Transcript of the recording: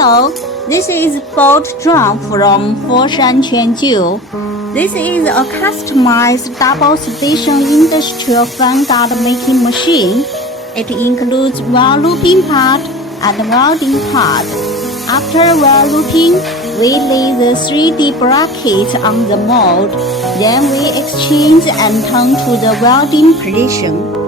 Hello, this is boat Zhuang from Foshan, Quanjiu. This is a customized double-station industrial fan guard making machine. It includes weld looping part and welding part. After weld looping, we lay the 3D bracket on the mold. Then we exchange and turn to the welding position.